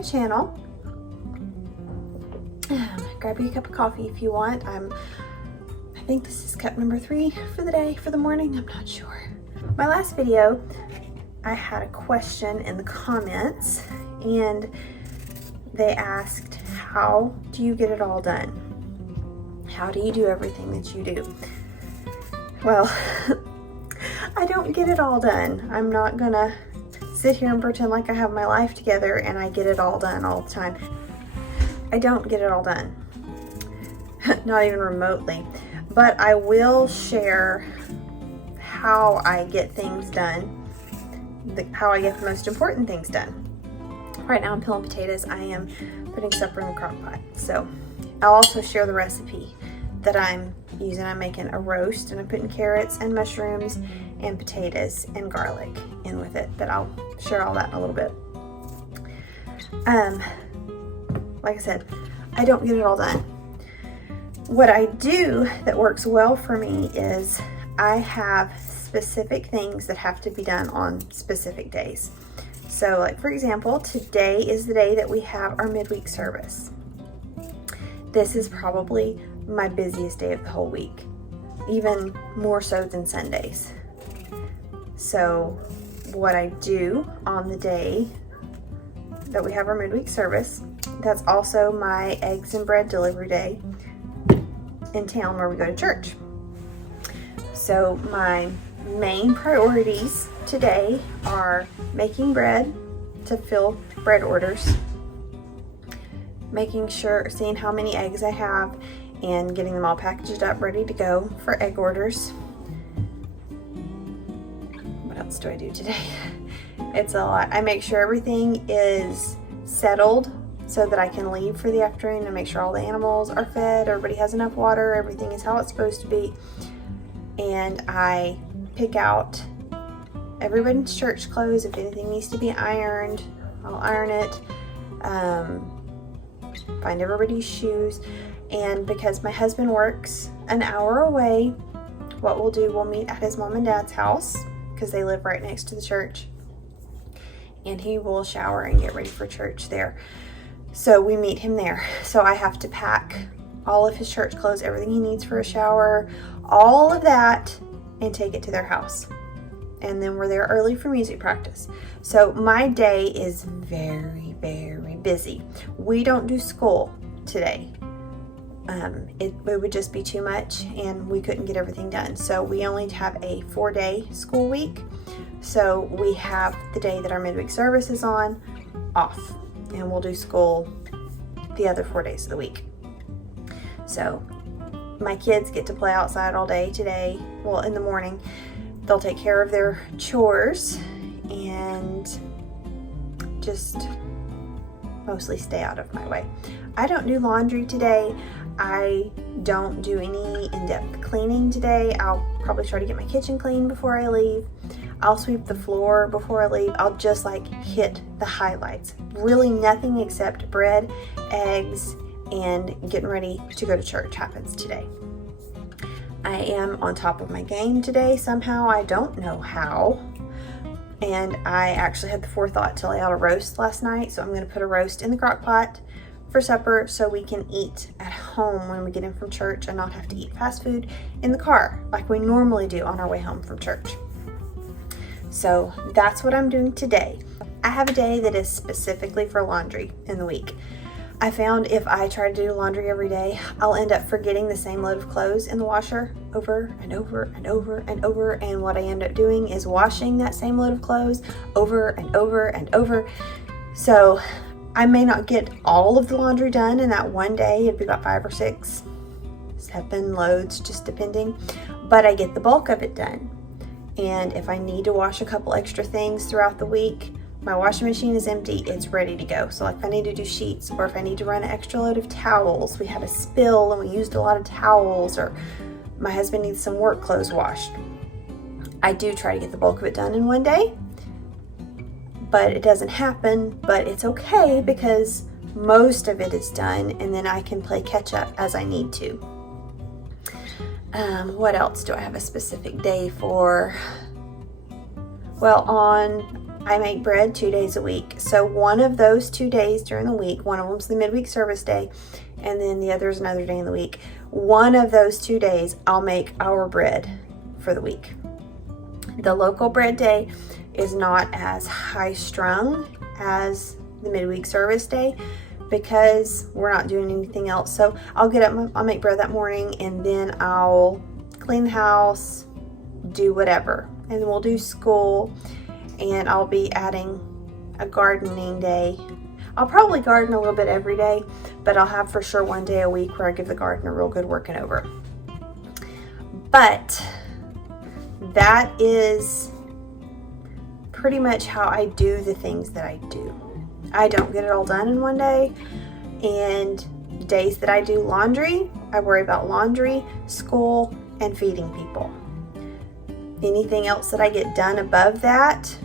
my channel. Grab you a cup of coffee if you want. I think this is cup number 3 for the day, for the morning, I'm not sure. My last video, I had a question in the comments and they asked, how do you get it all done? How do you do everything that you do? Well, I don't get it all done. I'm not gonna sit here and pretend like I have my life together and I get it all done all the time. I don't get it all done, not even remotely, but I will share how I get things done, how I get the most important things done. Right now I'm peeling potatoes. I am putting supper in the crock pot. So I'll also share the recipe that I'm using. I'm making a roast and I'm putting carrots and mushrooms and potatoes and garlic in with it, but I'll share all that in a little bit. Like I said, I don't get it all done. What I do that works well for me is I have specific things that have to be done on specific days. So like for example, today is the day that we have our midweek service. This is probably my busiest day of the whole week, even more so than Sundays. So what I do on the day that we have our midweek service, that's also my eggs and bread delivery day in town where we go to church. So my main priorities today are making bread to fill bread orders, seeing how many eggs I have and getting them all packaged up ready to go for egg orders. What else do I do today? It's a lot. I make sure everything is settled so that I can leave for the afternoon and make sure all the animals are fed, everybody has enough water, everything is how it's supposed to be. And I pick out everybody's church clothes. If anything needs to be ironed, I'll iron it. Find everybody's shoes. And because my husband works an hour away, what we'll do, we'll meet at his mom and dad's house because they live right next to the church. And he will shower and get ready for church there. So we meet him there. So I have to pack all of his church clothes, everything he needs for a shower, all of that, and take it to their house. And then we're there early for music practice. So my day is very, very busy. We don't do school today. It would just be too much and we couldn't get everything done. So we only have a 4-day school week. So we have the day that our midweek service is on off, and we'll do school the other 4 days of the week. So my kids get to play outside all day today. Well, in the morning, they'll take care of their chores and just mostly stay out of my way. I don't do laundry today. I don't do any in-depth cleaning today. I'll probably try to get my kitchen clean before I leave. I'll sweep the floor before I leave. I'll just like hit the highlights. Really nothing except bread, eggs, and getting ready to go to church happens today. I am on top of my game today somehow. I don't know how. And I actually had the forethought to lay out a roast last night. So I'm going to put a roast in the crock pot for supper so we can eat at home when we get in from church and not have to eat fast food in the car like we normally do on our way home from church. So that's what I'm doing today. I have a day that is specifically for laundry in the week. I found if I try to do laundry every day, I'll end up forgetting the same load of clothes in the washer over and over and over and over. And what I end up doing is washing that same load of clothes over and over and over. So I may not get all of the laundry done in that one day. It'd be about 5 or 6, 7 loads, just depending. But I get the bulk of it done. And if I need to wash a couple extra things throughout the week, my washing machine is empty, it's ready to go. So like if I need to do sheets, or if I need to run an extra load of towels, we had a spill and we used a lot of towels, or my husband needs some work clothes washed. I do try to get the bulk of it done in one day, but it doesn't happen, but it's okay because most of it is done and then I can play catch up as I need to. What else do I have a specific day for? Well, on I make bread 2 days a week. So one of those 2 days during the week, one of them's the midweek service day, and then the other is another day in the week. One of those 2 days, I'll make our bread for the week. The local bread day is not as high strung as the midweek service day because we're not doing anything else. So I'll get up, I'll make bread that morning, and then I'll clean the house, do whatever, and then we'll do school, and I'll be adding a gardening day. I'll probably garden a little bit every day, but I'll have for sure one day a week where I give the garden a real good working over. But that is pretty much how I do the things that I do. I don't get it all done in one day, and days that I do laundry, I worry about laundry, school, and feeding people. Anything else that I get done above that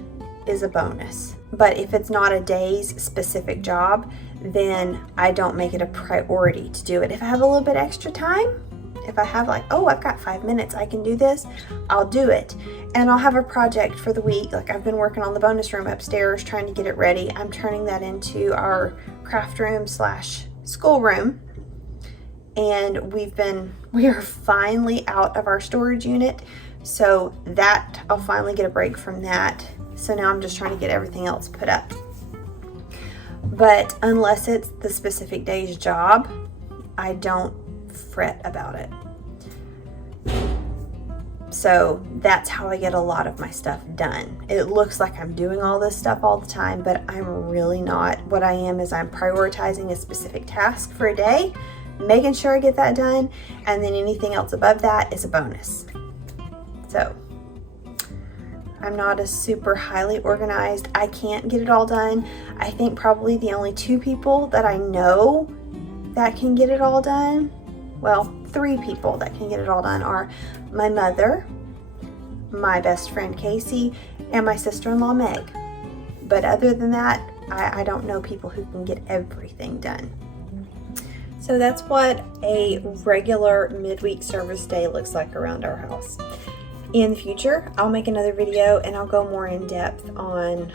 is a bonus. But if it's not a day's specific job, then I don't make it a priority to do it. If I have a little bit extra time, if I have like, oh, I've got 5 minutes, I can do this, I'll do it. And I'll have a project for the week. Like I've been working on the bonus room upstairs, trying to get it ready. I'm turning that into our craft room / school room. And we are finally out of our storage unit. So that, I'll finally get a break from that. So now I'm just trying to get everything else put up. But unless it's the specific day's job, I don't fret about it. So that's how I get a lot of my stuff done. It looks like I'm doing all this stuff all the time, but I'm really not. What I am is I'm prioritizing a specific task for a day, making sure I get that done, and then anything else above that is a bonus. So I'm not a super highly organized. I can't get it all done. I think probably the only 2 people that I know that can get it all done, well, 3 people that can get it all done are my mother, my best friend Casey, and my sister-in-law Meg. But other than that, I don't know people who can get everything done. So that's what a regular midweek service day looks like around our house. In the future, I'll make another video and I'll go more in depth on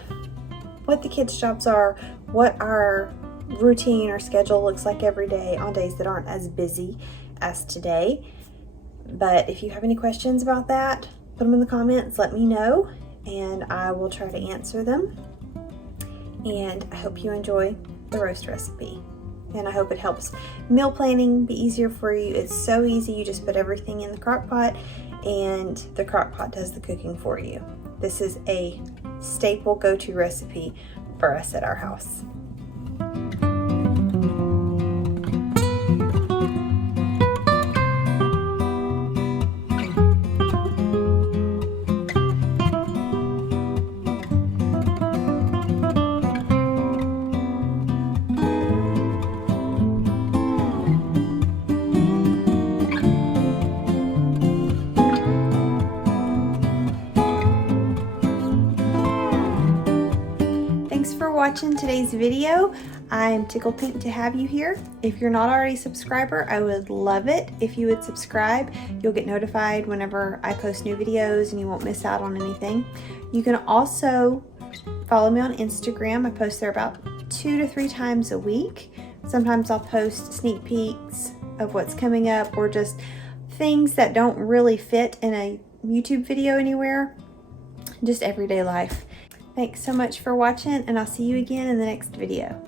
what the kids' jobs are, what our routine or schedule looks like every day on days that aren't as busy as today. But if you have any questions about that, put them in the comments, let me know, and I will try to answer them. And I hope you enjoy the roast recipe. And I hope it helps meal planning be easier for you. It's so easy. You just put everything in the crock pot and the crock pot does the cooking for you. This is a staple go-to recipe for us at our house. Thanks for watching today's video. I'm tickled pink to have you here. If you're not already a subscriber, I would love it if you would subscribe. You'll get notified whenever I post new videos and you won't miss out on anything. You can also follow me on Instagram. I post there about 2 to 3 times a week. Sometimes I'll post sneak peeks of what's coming up or just things that don't really fit in a YouTube video anywhere. Just everyday life. Thanks so much for watching, and I'll see you again in the next video.